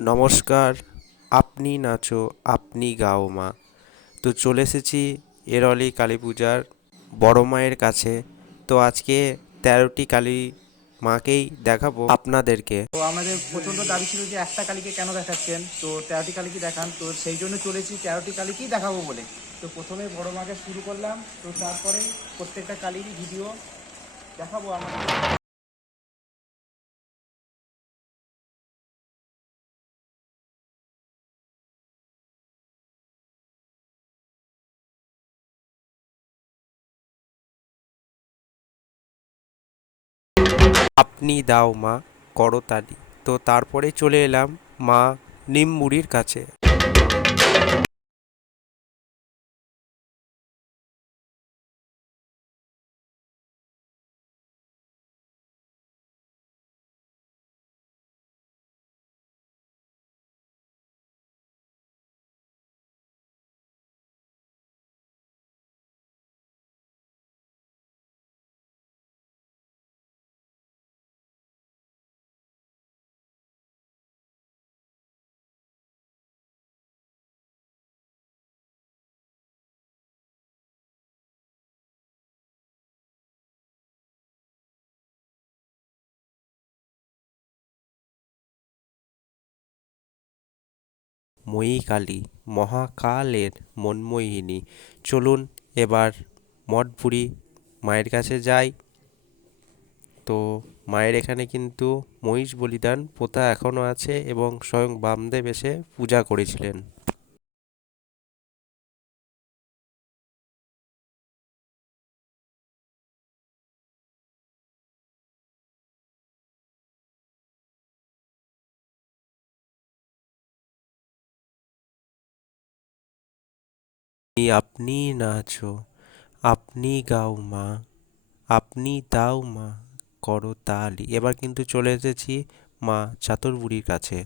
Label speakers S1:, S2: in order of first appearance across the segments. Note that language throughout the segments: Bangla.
S1: নমস্কার, আপনি নাচো, আপনি গাও মা। তো চলে এসেছি এরওয়ালি কালী পূজার বড় মায়ের কাছে। তো আজকে তেরোটি কালী মাকেই দেখাবো আপনাদেরকে।
S2: তো আমাদের প্রচণ্ড দাবি ছিল যে একটা কালীকে কেন দেখাচ্ছেন? তো তেরোটি কালীকে দেখান। তো সেই জন্য চলেছি তেরোটি কালীকেই দেখাবো বলে। তো প্রথমে বড় মাকে শুরু করলাম। তো তারপরে প্রত্যেকটা কালীরই ভিডিও দেখাবো আমাদের।
S1: আপনি দাও মা করতালি। তো তারপরে চলে এলাম মা নিমবুড়ির কাছে। ময়ী কালী মহাকালের মনমোহিনী চলুন এবার মঠপুরি মায়ের কাছে যাই। তো মায়ের এখানে কিন্তু মহিষ বলিদান প্রথা এখনও আছে এবং স্বয়ং বামদেব এসে পূজা করেছিলেন। আপনি নাচো, আপনি গাও মা, আপনি দাও মা, করো তালি। এবার কিন্তু চলে এসেছি মা চাতর বুড়ির কাছে।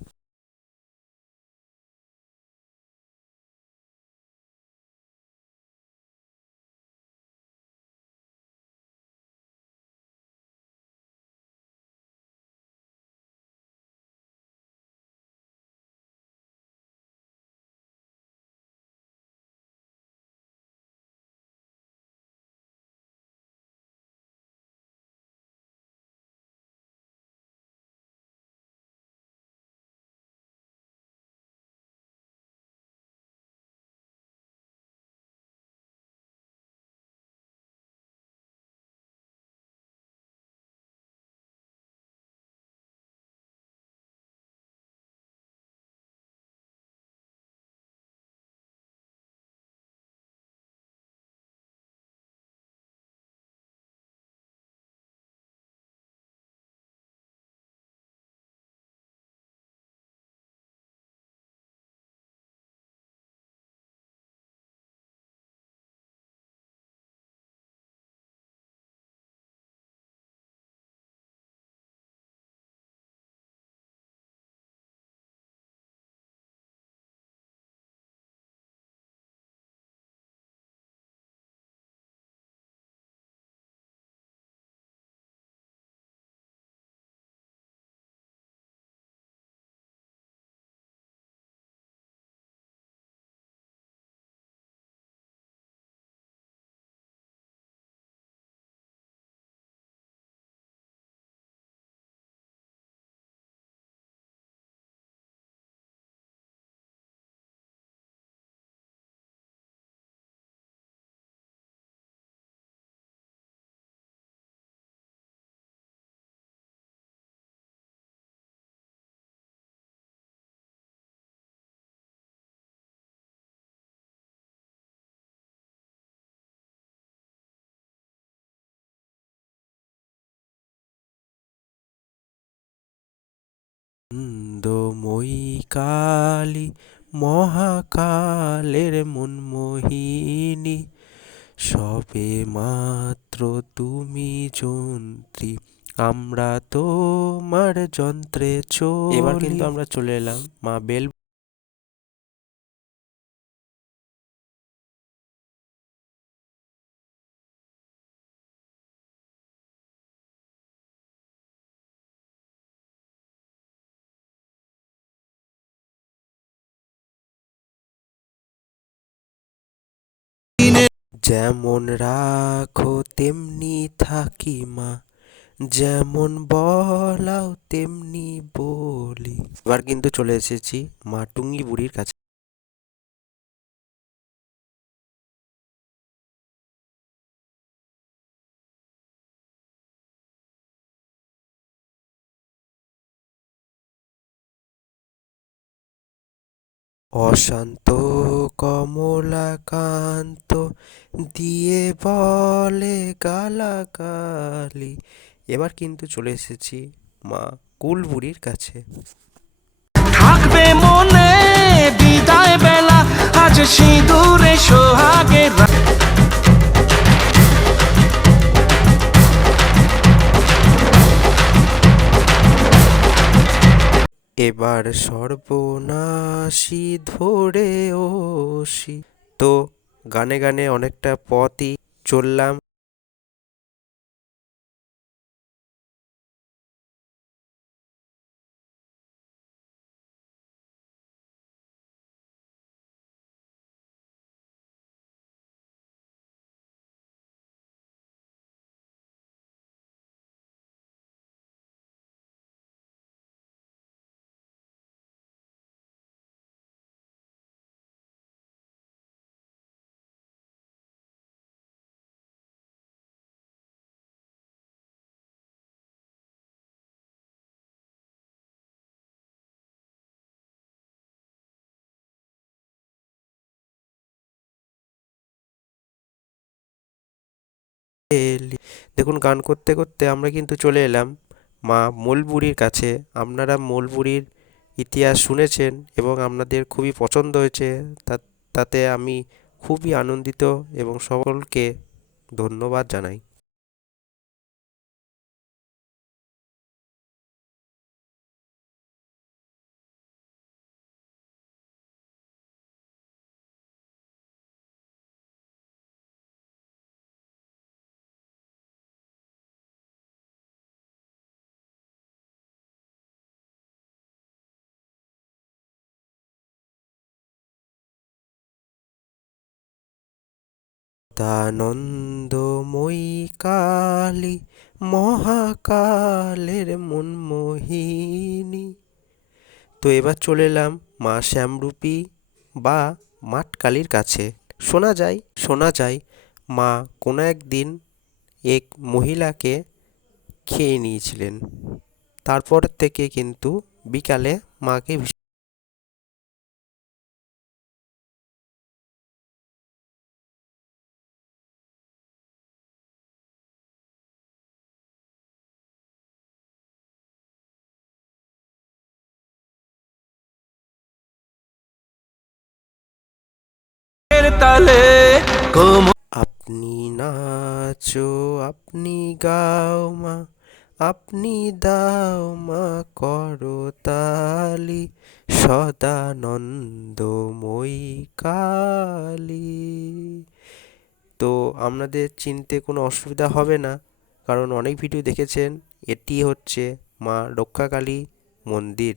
S1: আনন্দময়ী কালী মহাকালের মনমোহিনী সবে মাত্র তুমি যন্ত্রী আমরা তোমার যন্ত্রে চো এবার কিন্তু আমরা চলে এলাম মা বেল যেমন রাখো, তেমনি থাকি মা। যেমন বলাও, তেমনি বলি। এবার কিন্তু চলে এসেছি মা টুঙ্গি বুড়ির কাছে। অশান্ত কমলাকান্ত দিয়ে বলে গালাগালি। এবার কিন্তু চলে এসেছি মা কুলবুড়ির কাছে।
S3: থাকবে মনে বিদায় বেলা আজ সিঁদুরে সোহাগে
S1: এবার সর্বনাশী ধরে ওসি। তো গানে গানে অনেকটা পথই চললাম। দেখুন, গান করতে করতে আমরা কিন্তু চলে এলাম মা মোলবুড়ির কাছে। আপনারা মোলবুড়ির ইতিহাস শুনেছেন এবং আপনাদের খুবই পছন্দ হয়েছে। তাতে আমি খুবই আনন্দিত এবং সকলকে ধন্যবাদ জানাই। দানন্দময়ী কালী মহাকালের মনমোহিনী। তো এবার চলে এলাম মা শ্যামরূপী বা মাটকালীর কাছে। শোনা যায় শোনা যায়, মা কোনো একদিন এক মহিলাকে খেয়ে নিয়েছিলেন। তারপর থেকে কিন্তু বিকালে মাকে
S3: তালে
S1: আপনি নাচো, আপনি গাও মা, আপনি দাও মা, করো তালি সদানন্দময়ী কালী। তো আপনাদের চিনতে কোনো অসুবিধা হবে না, কারণ অনেক ভিডিও দেখেছেন, এটি হচ্ছে মা রক্ষাকালী মন্দির।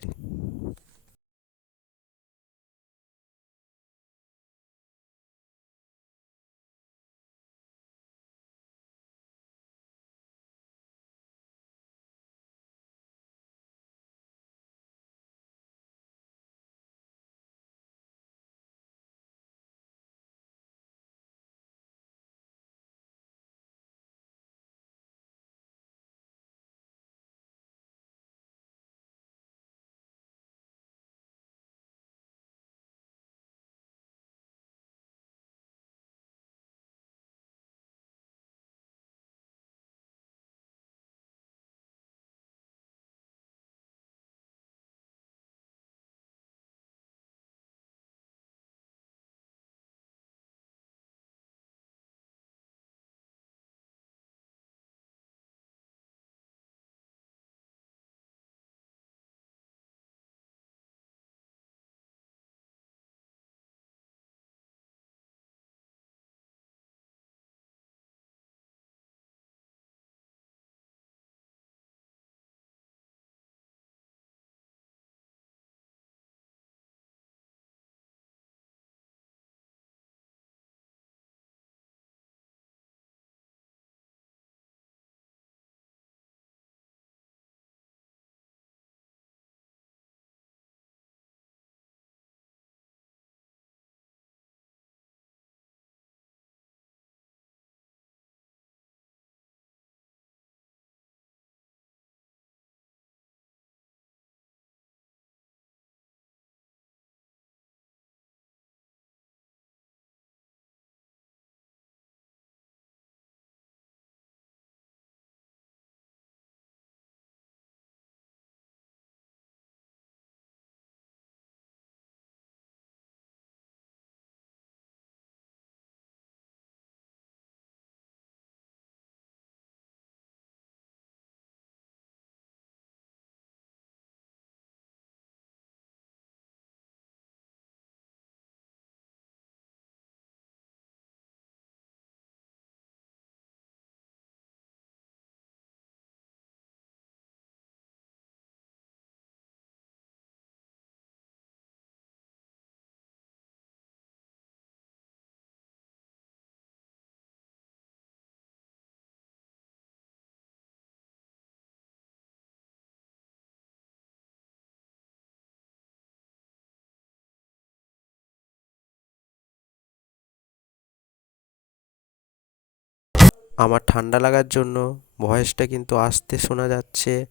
S1: আমার ঠান্ডা লাগার জন্য ভয়েসটা কিন্তু আস্তে শোনা যাচ্ছে।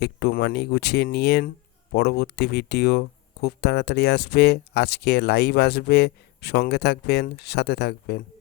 S1: একটু মানি গুছিয়ে নিয়েন। পরবর্তী ভিডিও খুব তাড়াতাড়ি আসবে। আজকে লাইভ আসবে। সঙ্গে থাকবেন, সাথে থাকবেন।